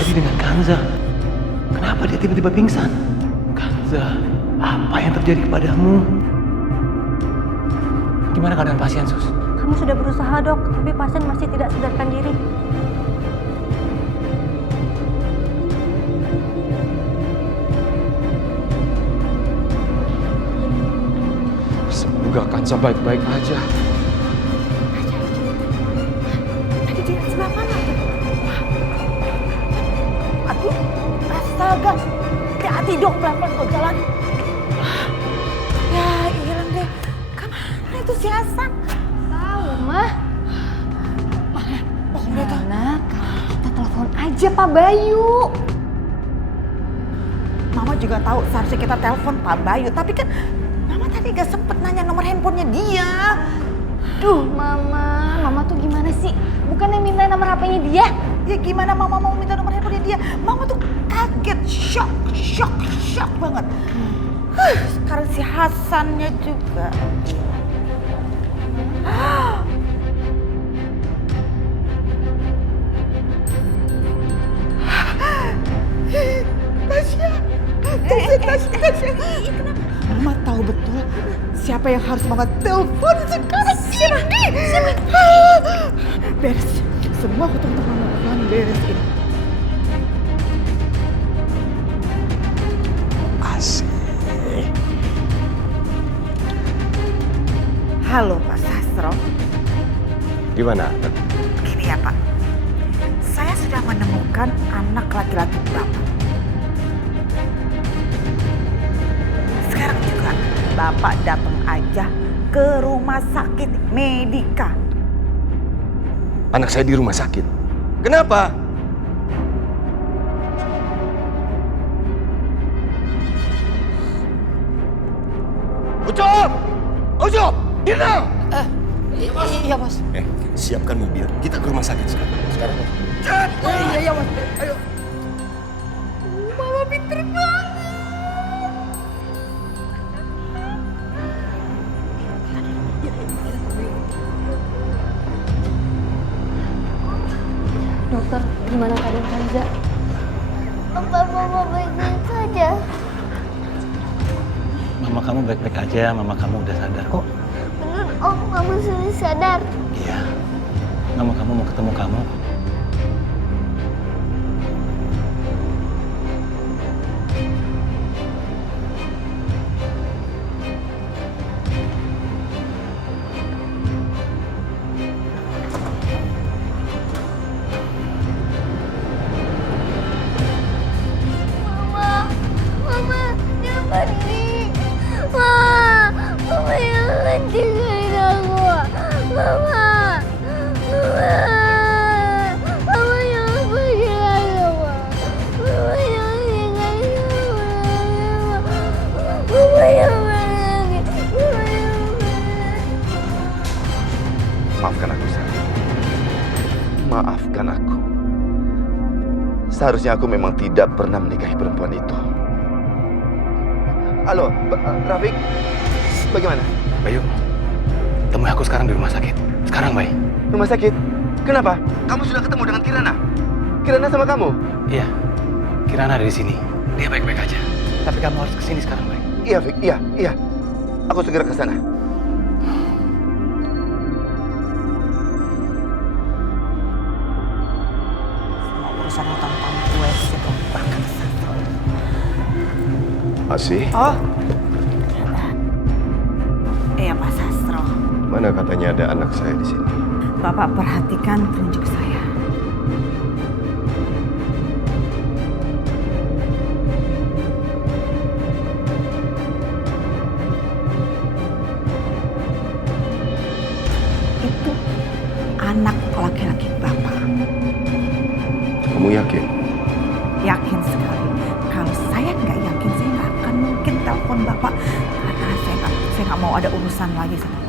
terjadi dengan Kanza? Kenapa dia tiba-tiba pingsan? Kanza, apa yang terjadi kepadamu? Gimana keadaan pasien, Sus? Kami sudah berusaha, Dok, tapi pasien masih tidak sadarkan diri. Semoga Kanza baik-baik aja. Tadi di sebelah mana tuh? Aduh, astaga. Hati-hati dong, pelan-pelan kau jalan. Ya, hilang deh. Kemana itu si Hasan? Tahu, Mah. Oh, udah tuh. Mana kalau kita telepon aja Pak Bayu. Mama juga tahu seharusnya kita telepon Pak Bayu, tapi kan Mama tadi gak sempet nanya nomor handphonenya dia. Duh, Mama tuh gimana sih? Bukannya minta nomor HP-nya dia? Ya gimana Mama mau minta nomor handphonenya dia? Mama tuh kaget, shock banget. Sekarang si Hasannya juga. Tasya. Mama tahu betul siapa yang harus Mama telepon sekarang. Siapa? Beres. Semua hutang-hutang Mama akan beres ini. Asik. Halo Pak Sastro. Gimana? Gini ya Pak, saya sudah menemukan anak laki-laki Bapak. Sekarang juga Bapak datang aja ke rumah sakit Medika. Anak saya di rumah sakit. Kenapa? Ojo! Dina! Iya Mas. Siapkan mobil. Kita ke rumah sakit sekarang. Cepat! Iya Mas. Ayo. Mama pinter banget. Dokter, gimana keadaan Kanza? Apa Mama baik-baik saja? Mama kamu baik-baik aja, mama kamu udah sadar kok. Bener Om, kamu sudah sadar. Iya, mama kamu mau ketemu kamu. Mama jangan pergi. Mama jangan tinggalin aku. Mama jangan pergi lagi, Mama. Mama jangan tinggalin aku lagi, Mama. Mama jangan pergi lagi. Mama jangan pergi. Maafkan aku, Sarah. Maafkan aku. Seharusnya aku memang tidak pernah menikahi perempuan itu. Halo, Rafiq. Bagaimana? Bayu, temui aku sekarang di rumah sakit. Sekarang, Bay. Rumah sakit? Kenapa? Kamu sudah ketemu dengan Kirana? Kirana sama kamu? Iya, Kirana ada di sini. Dia baik-baik aja. Tapi kamu harus kesini sekarang, Bay. Iya, Fik. Iya. Aku segera ke sana. Semua urusan hutang-hutang gue sih bahkan Sastro. Asih? Oh. Iya Pak Sastro. Mana katanya ada anak saya di sini? Bapak perhatikan telunjuk saya. Itu anak laki-laki Bapak. Kamu yakin? Yakin sekali. Kalau saya nggak yakin, saya nggak akan mungkin telepon Bapak. Karena saya nggak mau ada urusan lagi sama Bapak.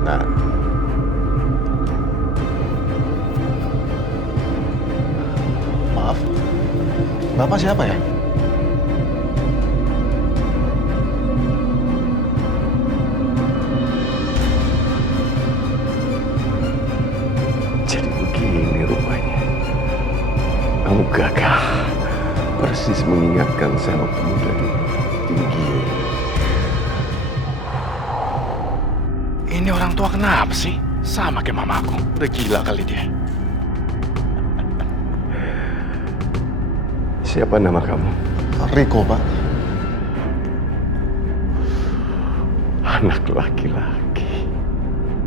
Nah, Papa siapa ya? Jadi begini rupanya. Kamu gagah. Persis mengingatkan saya waktu muda dulu. Tinggi. Ini orang tua kenapa sih? Sama kayak mamaku. Udah gila kali dia. Siapa nama kamu? Riko, Pak. Anak laki-laki.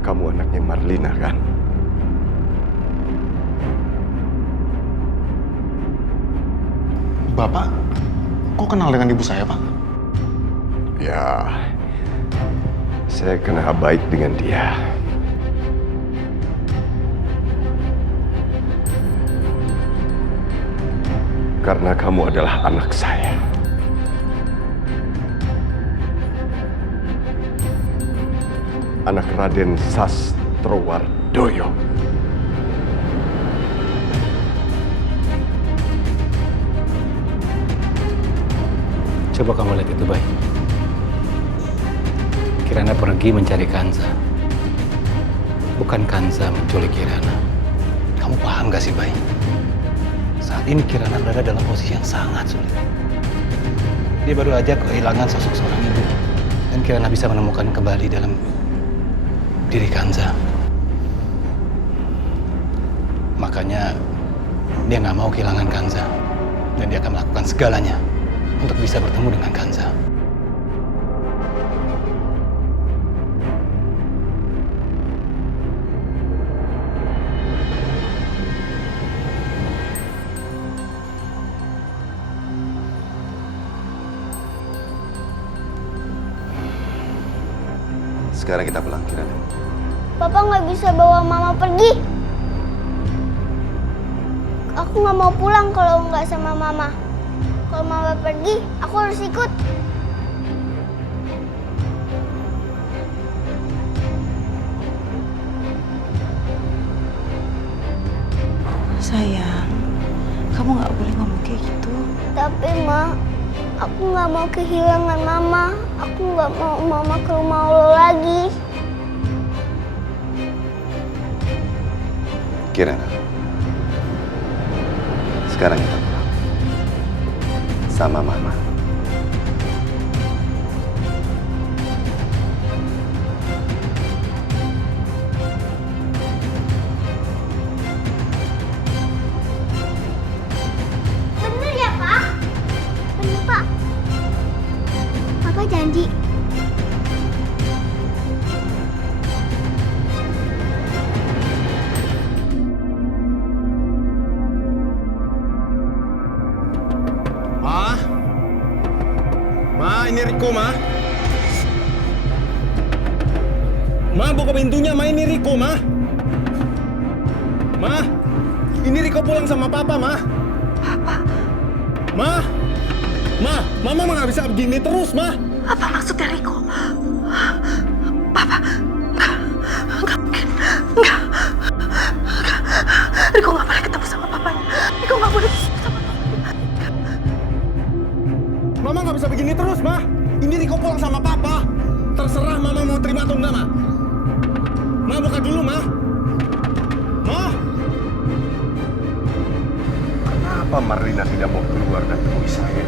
Kamu anaknya Marlina, kan? Bapak, kok kenal dengan ibu saya, Pak? Ya, saya kenal baik dengan dia. Karena kamu adalah anak saya. Anak Raden Sastrowardoyo. Coba kamu lihat itu, Bay. Kirana pergi mencari Kanza. Bukan Kanza menculik Kirana. Kamu paham gak sih, Bay? Saat ini Kirana berada dalam posisi yang sangat sulit. Dia baru aja kehilangan sosok seorang ibu. Dan Kirana bisa menemukan kembali dalam diri Kanza. Makanya dia nggak mau kehilangan Kanza. Dan dia akan melakukan segalanya untuk bisa bertemu dengan Kanza. Sekarang kita pulang, Kirana. Papa nggak bisa bawa mama pergi. Aku nggak mau pulang kalau nggak sama mama. Kalau mama pergi, aku harus ikut. Sayang, kamu nggak boleh ngomong kayak gitu. Tapi Ma, aku nggak mau kehilangan mama. Aku nggak mau mama ke rumah lo lagi. Kirana. Sekarang kita pulang. Sama Mama. Bener ya, Pak? Bener, Pak. Papa janji. Ma, ini Riko, Ma. Ma, buka pintunya, Ma. Ini Riko, Ma. Ma, ini Riko pulang sama Papa, Ma. Papa, Ma, Mama nggak bisa begini terus, Ma. apa maksudnya Riko? Papa, enggak mungkin, enggak. Riko nggak boleh ketemu sama papanya. Riko nggak boleh ketemu sama papanya. Mama nggak bisa begini terus, Ma. Ini Riko pulang sama Papa. Terserah Mama mau terima atau enggak, Ma. Ma, buka dulu, Ma. Ma. Kenapa Marlina tidak mau keluar dan temui saya?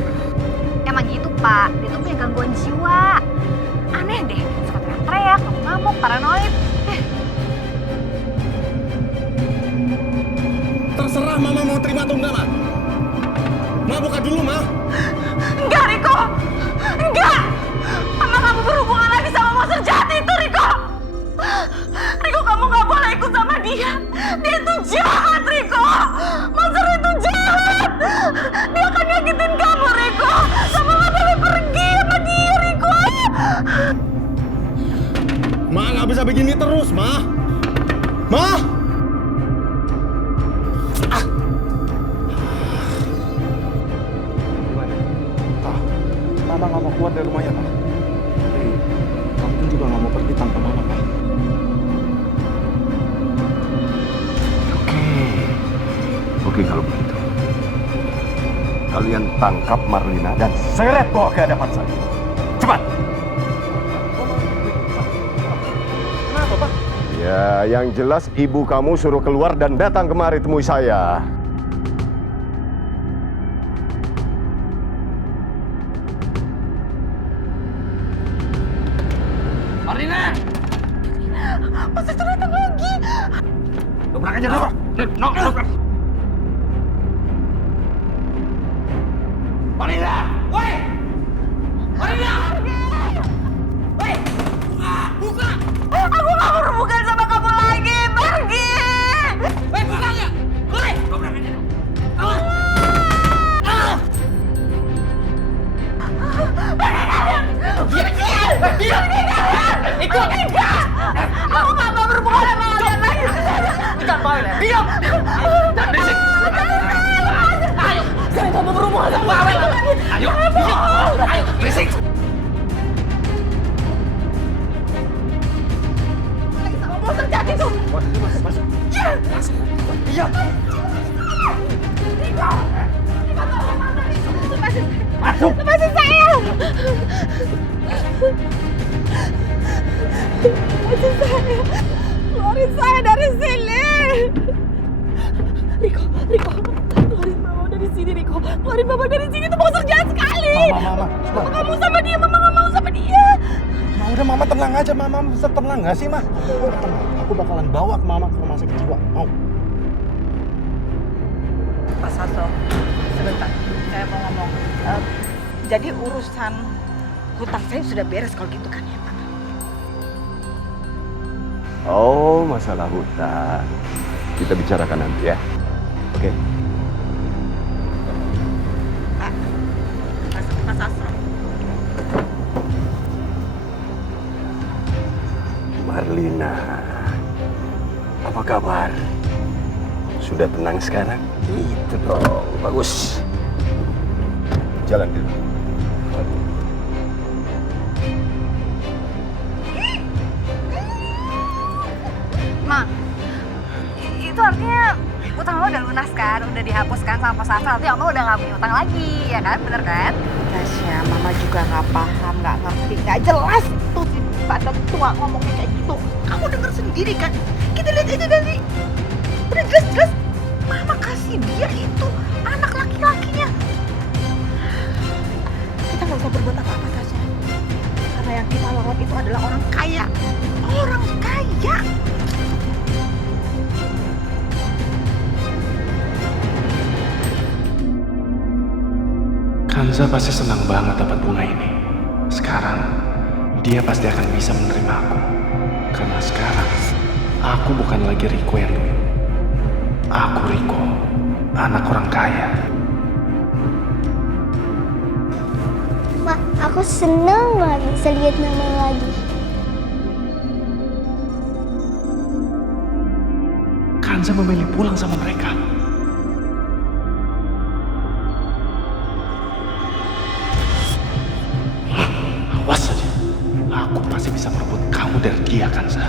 Emang gitu, Pak. Dia tuh punya gangguan jiwa. Aneh deh, suka teriak-teriak, ngamuk, paranoid. Terserah Mama mau terima atau enggak, Ma. Ma, buka dulu, Ma. Enggak, Riko! Enggak! Mama kamu berhubungan lagi sama monster jahat itu, Riko! Riko, kamu nggak boleh ikut sama dia. Dia itu jahat, Riko! Monster itu jahat! Dia akan nyakitin kamu, Riko! Kamu nggak boleh pergi sama dia, Riko! Ma, nggak bisa begini terus, Ma. Ma! Mama nggak mau keluar dari rumahnya, Pak. Tapi kamu pun juga nggak mau pergi tanpa Mama, Pak. Oke kalau begitu. Kalian kalian tangkap Marlina dan seret bawa ke hadapan saya. Cepat! Kenapa, Pak? Ya, yang jelas ibu kamu suruh keluar dan datang kemari temui saya. Marlina! Mas itu datang lagi. Dobrak aja, dobrak. Dobrak. Marlina! Woi! Marlina! Woi! Buka! Aku gak berhubungan sama kamu lagi. Pergi! Woi, buka aja! Woi! Dobrak aja. Ikut! Aku gak mau berhubungan sama kalian lagi. Kita bawa ya. Diam! Dan berisik! Ayo! Saya gak mau berhubungan sama kalian lagi. Ayo! Ayo! Berisik! Sama monster jahat itu. Masuk. Iya. Riko! Riko, tolong lepasin. Masuk! Lepasin saya. Lepasin saya. Keluarin saya dari sini. Riko. Keluarin mama dari sini, Riko. Keluarin mama dari sini. Itu monster jahat sekali. Mama. Mama gak mau sama dia. Mama gak mau sama dia. Ma, udah Mama tenang aja. Mama bisa tenang nggak sih, Ma? Udah tenang. Aku bakalan bawa Mama ke rumah sakit jiwa. Mau? Pak Sato, sebentar. Saya mau ngomong. Jadi urusan hutang saya sudah beres kalau gitu kan ya, Pak? Oh, masalah hutang. Kita bicarakan nanti ya. Oke. Pak Sato. Marlina, apa kabar? Sudah tenang sekarang? Itu dong, bagus. Jalan dulu. Ma, itu artinya utang lo udah lunas kan? Udah dihapuskan sama Pak Sastra. Artinya lo udah gak punya utang lagi, ya kan? Bener kan? Tasya, Mama juga nggak paham, nggak ngerti, nggak jelas tuh si badan tua ngomongnya kayak gitu. Kamu denger sendiri kan? Kita lihat aja dari udah jelas-jelas Mama kasih dia itu anak laki-lakinya. Kita nggak usah berbuat apa-apa, Tasya. Karena yang kita lawan itu adalah orang kaya. Orang kaya. Kanza pasti senang banget dapat bunga ini. Sekarang, dia pasti akan bisa menerima aku. Karena sekarang, aku bukan lagi Riko yang dulu. Aku Riko, anak orang kaya. Ma, aku seneng banget bisa lihat Mama lagi. Kanza memilih pulang sama mereka. Awas saja, aku pasti bisa merebut kamu dari dia, Kanza.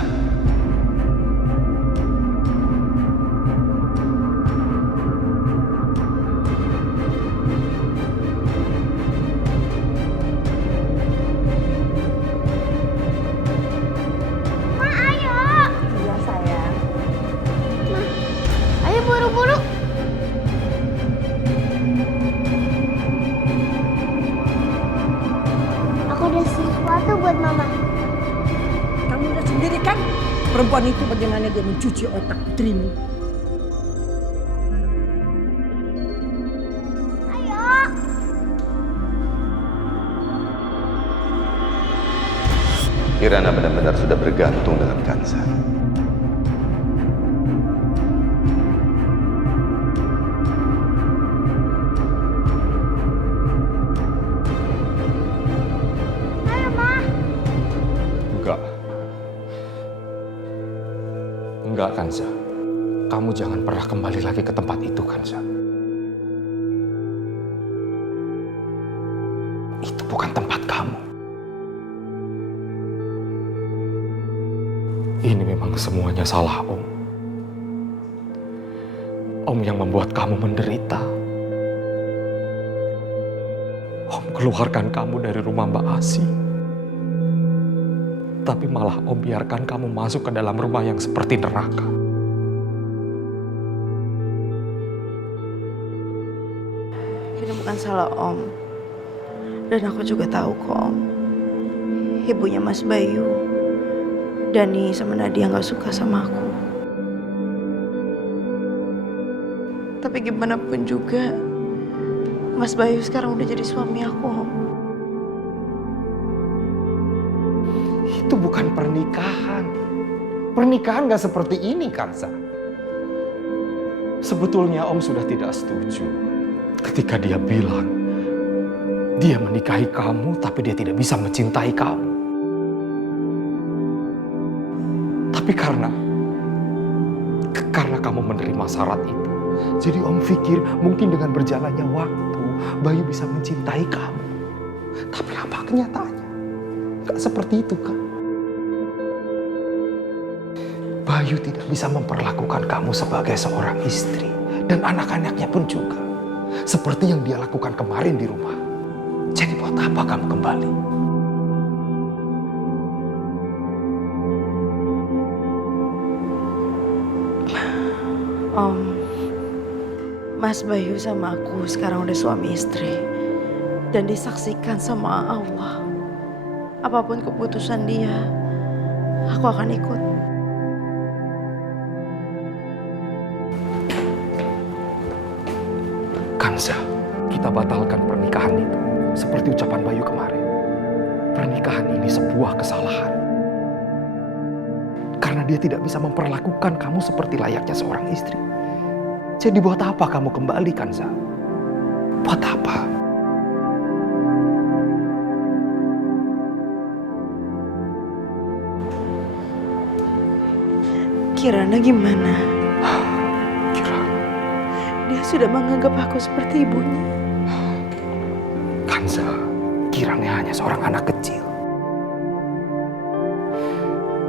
Ma, ayo. Iya sayang. Ma, ayo buru-buru. Aku ada sesuatu buat Mama. Kamu lihat sendiri kan perempuan itu bagaimana dia mencuci otak putrimu. Ayo. Kirana benar-benar sudah bergantung dengan Kanza. Ayo, Ma. Enggak, Kanza. Kamu jangan pernah kembali lagi ke tempat itu, Kanza. Itu bukan tempat kamu. Ini memang semuanya salah Om. Om yang membuat kamu menderita. keluarkan kamu dari rumah Mbak Asi. Tapi malah Om biarkan kamu masuk ke dalam rumah yang seperti neraka. Ini bukan salah Om. Dan aku juga tahu kok Om. Ibunya Mas Bayu, Dani sama Nadia gak suka sama aku. Tapi gimana pun juga, Mas Bayu sekarang udah jadi suami aku Om. Itu bukan pernikahan. Pernikahan gak seperti ini, Kansa. Sebetulnya Om sudah tidak setuju ketika dia bilang dia menikahi kamu tapi dia tidak bisa mencintai kamu. Tapi karena kamu menerima syarat itu, jadi Om pikir mungkin dengan berjalannya waktu Bayu bisa mencintai kamu. Tapi apa kenyataannya? Gak seperti itu kan? Bayu tidak bisa memperlakukan kamu sebagai seorang istri. Dan anak-anaknya pun juga. Seperti yang dia lakukan kemarin di rumah. Jadi buat apa kamu kembali? Om, Mas Bayu sama aku sekarang udah suami istri. Dan disaksikan sama Allah. Apapun keputusan dia, aku akan ikut. Kansa, kita batalkan pernikahan itu. Seperti ucapan Bayu kemarin. Pernikahan ini sebuah kesalahan. Karena dia tidak bisa memperlakukan kamu seperti layaknya seorang istri. Jadi buat apa kamu kembali, Kansa? Buat apa? Kirana gimana? Kirana. Dia sudah menganggap aku seperti ibunya. Kansa, Kirana hanya seorang anak kecil.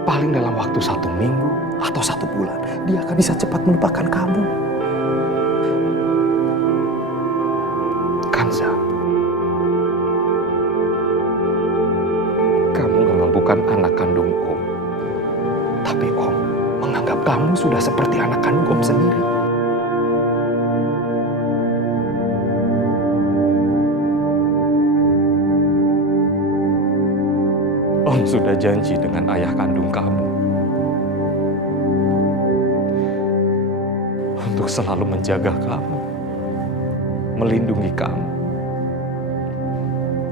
Paling dalam waktu 1 minggu atau 1 bulan, dia akan bisa cepat melupakan kamu. Kansa, kamu memang bukan anak kandung Om. Tapi Om menganggap kamu sudah seperti anak kandung Om sendiri. Om sudah janji dengan ayah kandung kamu untuk selalu menjaga kamu, melindungi kamu.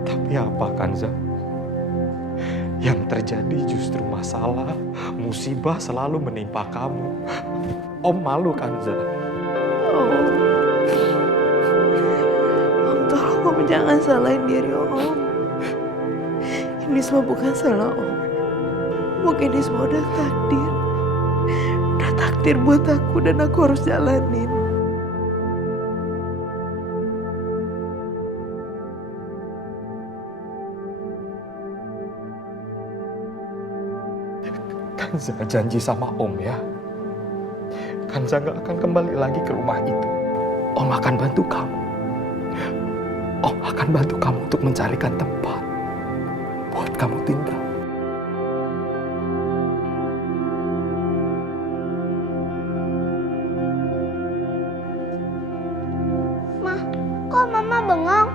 Tapi apa, Kanza? Yang terjadi justru masalah, musibah selalu menimpa kamu. Om malu, Kanza. Om, tolong Om jangan salahin diri Om. Ini semua bukan salah Om. Mungkin ini semua udah takdir. Udah takdir buat aku dan aku harus jalanin. Kanza janji sama Om ya. Kanza gak akan kembali lagi ke rumah itu. Om akan bantu kamu. Om akan bantu kamu untuk mencarikan tempat buat kamu tinggal. Ma, kok Mama bengong?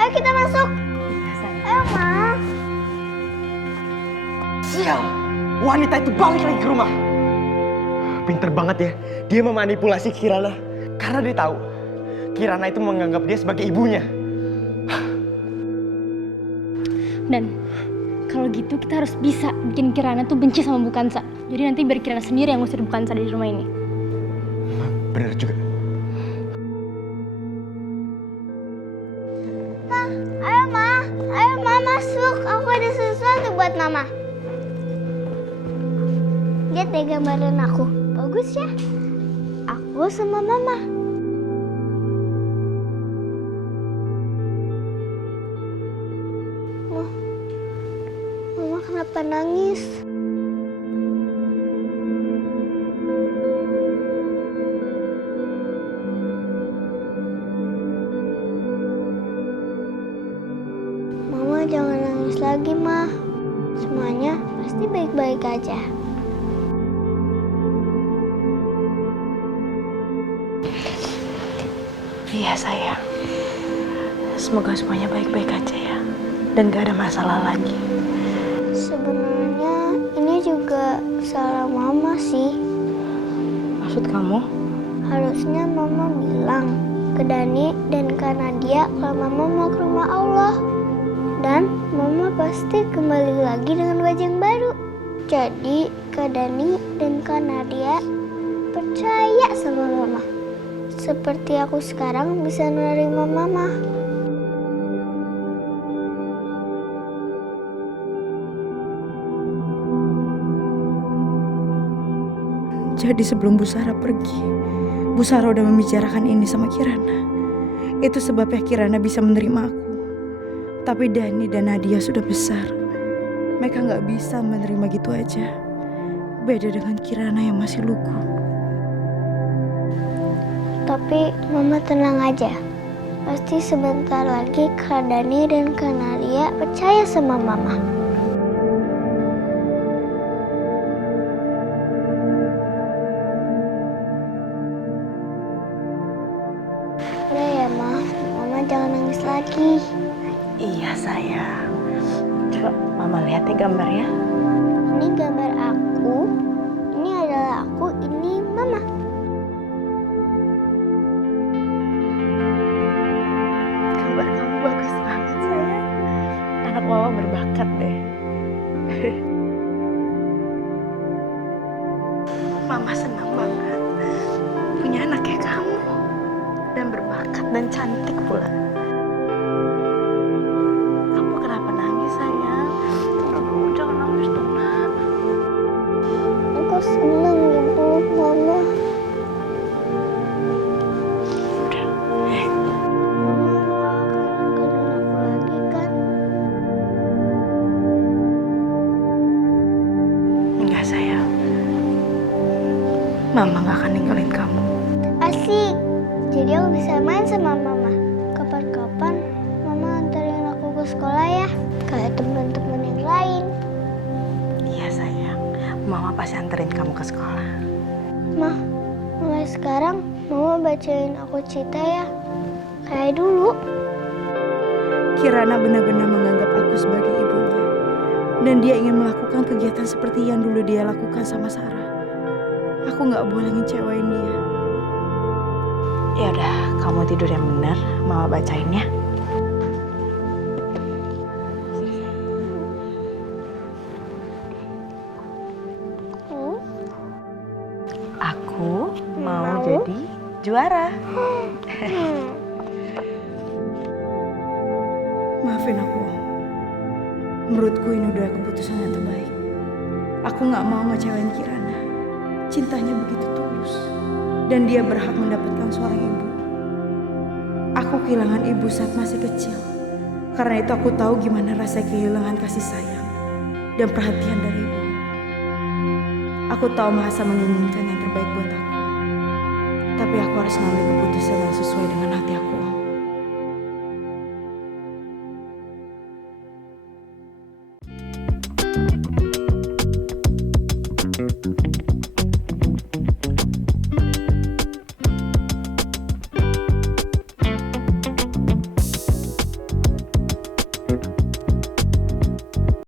Ayo kita masuk. Ayo, Ma. Sial, wanita itu balik lagi ke rumah. Pinter banget ya, dia memanipulasi Kirana. Karena dia tahu, Kirana itu menganggap dia sebagai ibunya. Dan kalau gitu kita harus bisa bikin Kirana tuh benci sama Bu Kansa. Jadi nanti biar Kirana sendiri yang ngusir Bu Kansa dari rumah ini. Bener juga. Ayo Ma masuk. Aku ada sesuatu buat Mama. Lihat deh gambaran aku. Bagus ya? Aku sama Mama. Mama kenapa nangis? pasti baik-baik aja. Iya sayang. Semoga semuanya baik-baik aja ya. Dan gak ada masalah lagi. Sebenarnya ini juga salah mama sih. Maksud kamu? Harusnya mama bilang ke Dani dan Kak Nadia kalau mama mau ke rumah Allah. Dan mama pasti kembali lagi dengan wajah yang baru. Jadi Kak Dani dan Kak Nadia percaya sama mama. Seperti aku sekarang bisa menerima mama. Jadi sebelum Bu Sarah pergi, Bu Sarah udah membicarakan ini sama Kirana. Itu sebabnya Kirana bisa menerima aku. Tapi Dani dan Nadia sudah besar. Mereka gak bisa menerima gitu aja. Beda dengan Kirana yang masih lugu. Tapi mama tenang aja. Pasti sebentar lagi Kak Dani dan Kak Nadia percaya sama mama. Udah ya Ma, mama jangan nangis lagi. Iya sayang. Coba mama lihat ya gambarnya. Ini gambar aku, ini adalah aku, ini mama. Gambar kamu bagus banget sayang. Anak mama berbakat deh. Mama senang banget punya anak kayak kamu. Dan berbakat dan cantik pula. Kamu kenapa nangis sayang? Aduh, jangan nangis dong nak. Aku senang dipeluk mama. Udah. Mama gak akan ninggalin aku lagi kan? Enggak sayang. Mama gak akan ninggalin kamu. Asik. Jadi aku bisa main sama mama. Kapan-kapan mama antarin aku ke sekolah ya. Kayak teman-teman yang lain. Iya sayang. Mama pasti anterin kamu ke sekolah. Ma, mulai sekarang mama bacain aku cerita ya. Kayak dulu. Kirana benar-benar menganggap aku sebagai ibunya. Dan dia ingin melakukan kegiatan seperti yang dulu dia lakukan sama Sarah. Aku gak boleh ngecewain dia. Ya udah, kamu tidur yang benar. Mama bacain ya. Aku mau jadi juara. Maafin aku. Menurutku ini udah keputusan yang terbaik. Aku gak mau ngecewain Kirana. Cintanya begitu tulus. Dan dia berhak mendapatkan seorang ibu. Aku kehilangan ibu saat masih kecil. Karena itu aku tahu gimana rasa kehilangan kasih sayang dan perhatian dari ibu. Aku tahu Mahasa menginginkan yang terbaik buat aku. Tapi aku harus ngambil keputusan yang sesuai dengan hati